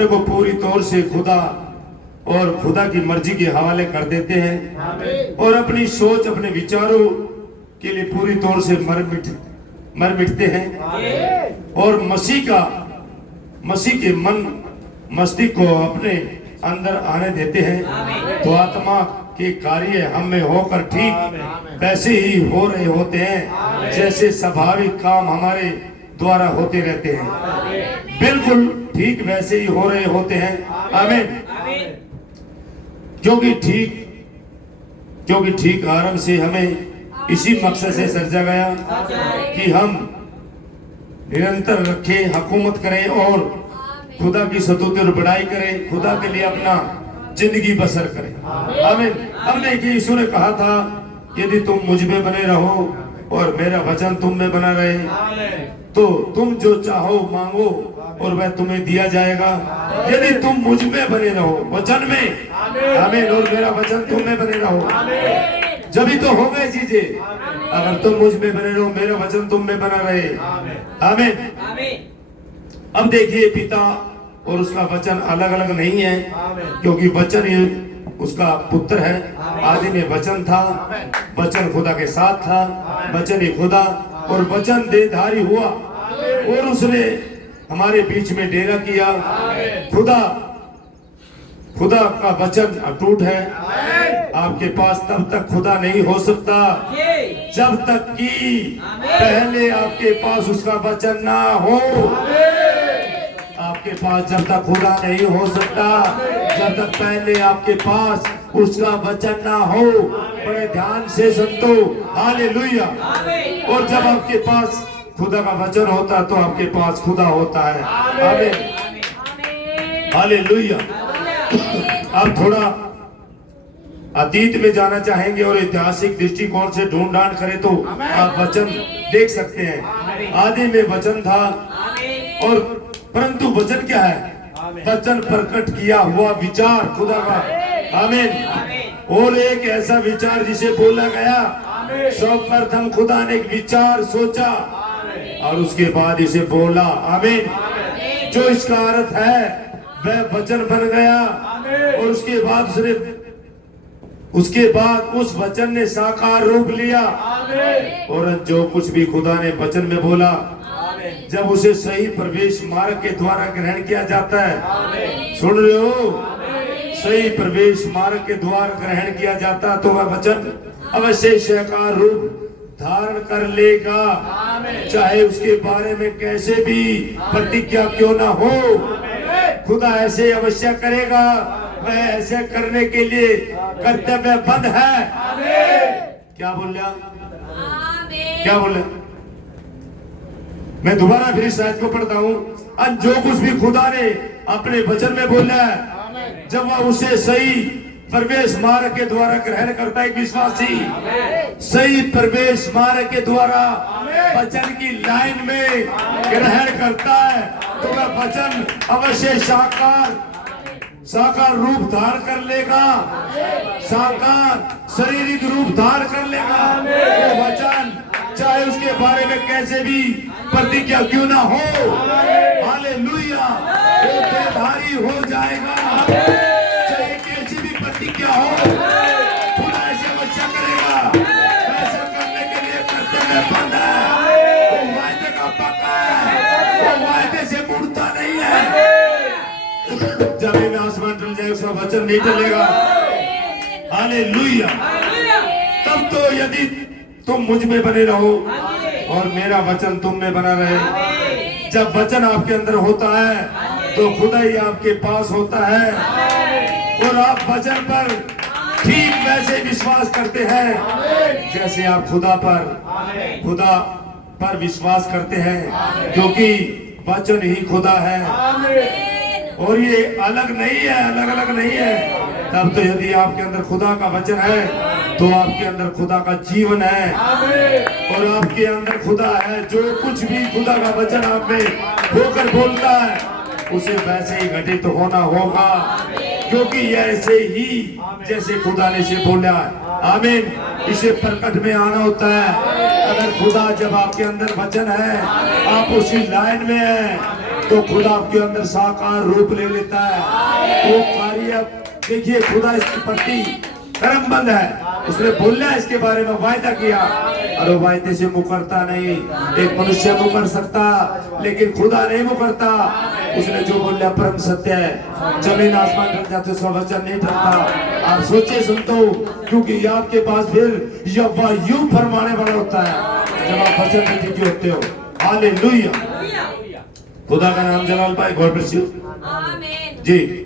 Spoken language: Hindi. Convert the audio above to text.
अपने को पूरी तौर से खुदा और खुदा की मर्जी के हवाले कर देते हैं और अपनी सोच अपने विचारों के लिए पूरी तौर से मर मिटते हैं और मसीह के मन मस्तिष्क को अपने अंदर आने देते हैं। तो आत्मा के कार्य हम में होकर ठीक वैसे ही हो रहे होते हैं जैसे स्वाभाविक काम हमारे द्वारा होते रहते हैं, बिल्कुल ठीक वैसे ही हो रहे होते हैं। आमीन। क्योंकि ठीक आरंभ से हमें इसी मकसद से सृजा गया कि हम निरंतर रखें, हुकूमत करें और खुदा की स्तुति और बड़ाई करें, खुदा के लिए अपना जिंदगी बसर करें। आमीन। हमने यीशु ने कहा था यदि तुम मुझ में बने रहो और मेरा वचन तुम में बना रहे तो तुम जो चाहो मांगो और वह तुम्हें दिया जाएगा। यदि तुम मुझ में बने रहो वचन में, आमीन, और मेरा वचन तुम में बने रहो, जब ही तो हो गए चीजें। अगर तुम मुझ में बने रहो मेरा वचन तुम में बना रहे। आमीन। अब देखिए पिता और उसका वचन अलग अलग नहीं है, क्योंकि वचन ये उसका पुत्र है। आदि में वचन था, वचन खुदा के साथ था, वचन ही खुदा, और वचन देहधारी हुआ और उसने हमारे बीच में डेरा किया। खुदा का वचन अटूट है। आपके पास तब तक खुदा नहीं हो सकता जब तक कि पहले आपके पास उसका वचन ना हो। आपके पास जब तक खुदा नहीं हो सकता जब तक पहले आपके पास उसका वचन ना हो। बड़े ध्यान से सुनो, हालेलुया। और जब आपके पास खुदा का वचन होता तो आपके पास खुदा होता है। आमीन, हालेलुया। आप थोड़ा अतीत में जाना चाहेंगे और ऐतिहासिक दृष्टिकोण से ढूंढ ढांड करें तो आप वचन देख सकते हैं। आदि में वचन था और परंतु वचन क्या है? वचन प्रकट किया हुआ विचार खुदा का। आमीन। और एक ऐसा विचार जिसे बोला गया, सर्वप्रथम खुदा ने एक विचार सोचा और उसके बाद इसे बोला। आमीन। जो इसका अर्थ है वह वचन बन गया और उसके बाद उस वचन ने साकार रूप लिया। और जो कुछ भी खुदा ने वचन में बोला, जब उसे सही प्रवेश मार्ग के द्वारा ग्रहण किया जाता है, सुन रहे हो, सही प्रवेश मार्ग के द्वारा ग्रहण किया जाता तो वह वचन अवश्य साकार रूप धारण कर लेगा, चाहे उसके बारे में कैसे भी प्रतिज्ञा क्यों ना हो। खुदा ऐसे अवश्य करेगा, वह ऐसे करने के लिए कर्तव्यबद्ध है। क्या बोल रहा? क्या बोले? मैं दोबारा फिर इस आयत को पढ़ता हूँ। जो कुछ भी खुदा ने अपने वचन में बोला है, जब वह उसे सही प्रवेश मार्ग के द्वारा ग्रहण करता है, विश्वासी सही प्रवेश मार्ग के द्वारा वचन की लाइन में ग्रहण करता है तो वह वचन अवश्य साकार रूप धारण कर लेगा, साकार शारीरिक रूप धारण कर लेगा। वो वचन चाहे उसके बारे में कैसे भी प्रतिज्ञा क्यों ना हो, हालेलुया, वो देहधारी हो जाएगा। चाहे कैसी भी प्रतिज्ञा हो, खुदा ऐसे अवश्य करेगा। ऐसा करने के लिए कर्तव्यबद्ध है। वो वायदे का पक्का है, वो वायदे से मुड़ता नहीं है। जमीन में आसमान टल जाए, उसका वचन नहीं टलेगा। हालेलुया। तब तो यदि तुम मुझ में बने रहो और मेरा वचन तुम में बना रहे, जब वचन आपके अंदर होता है तो खुदा ही आपके पास होता है और आप वचन पर ठीक वैसे विश्वास करते हैं जैसे आप खुदा पर विश्वास करते हैं, क्योंकि वचन ही खुदा है और ये अलग अलग नहीं है। तब तो यदि आपके अंदर खुदा का वचन है तो आपके अंदर खुदा का जीवन है और आपके अंदर खुदा है। जो कुछ भी खुदा का वचन आप में होकर बोलता है उसे वैसे ही घटित होना होगा, क्योंकि ऐसे ही जैसे खुदा ने इसे बोला है। आमीन। इसे प्रकट में आना होता है। अगर खुदा जब आपके अंदर वचन है, आप उसी लाइन में हैं, तो खुदा आपके अंदर साकार रूप ले लेता है। वो कार्य देखिए, खुदा इसके प्रति कर्मबद्ध है। उसने बोला इसके बारे में, वायदा किया, और वो वायदे से मुकरता नहीं। एक मनुष्य मुकर सकता, लेकिन खुदा नहीं मुकरता। उसने जो बोला परम सत्य है। जमीन आसमान टल जाते, उसका वचन नहीं टलता। आप सोचे सुनते हो, क्योंकि आपके पास फिर यहोवा यूं फरमाने वाला होता है जब आप वचन में टिके होते हो। हालेलुया। खुदा का नाम जलाल पाए। God bless you. आमीन। जी।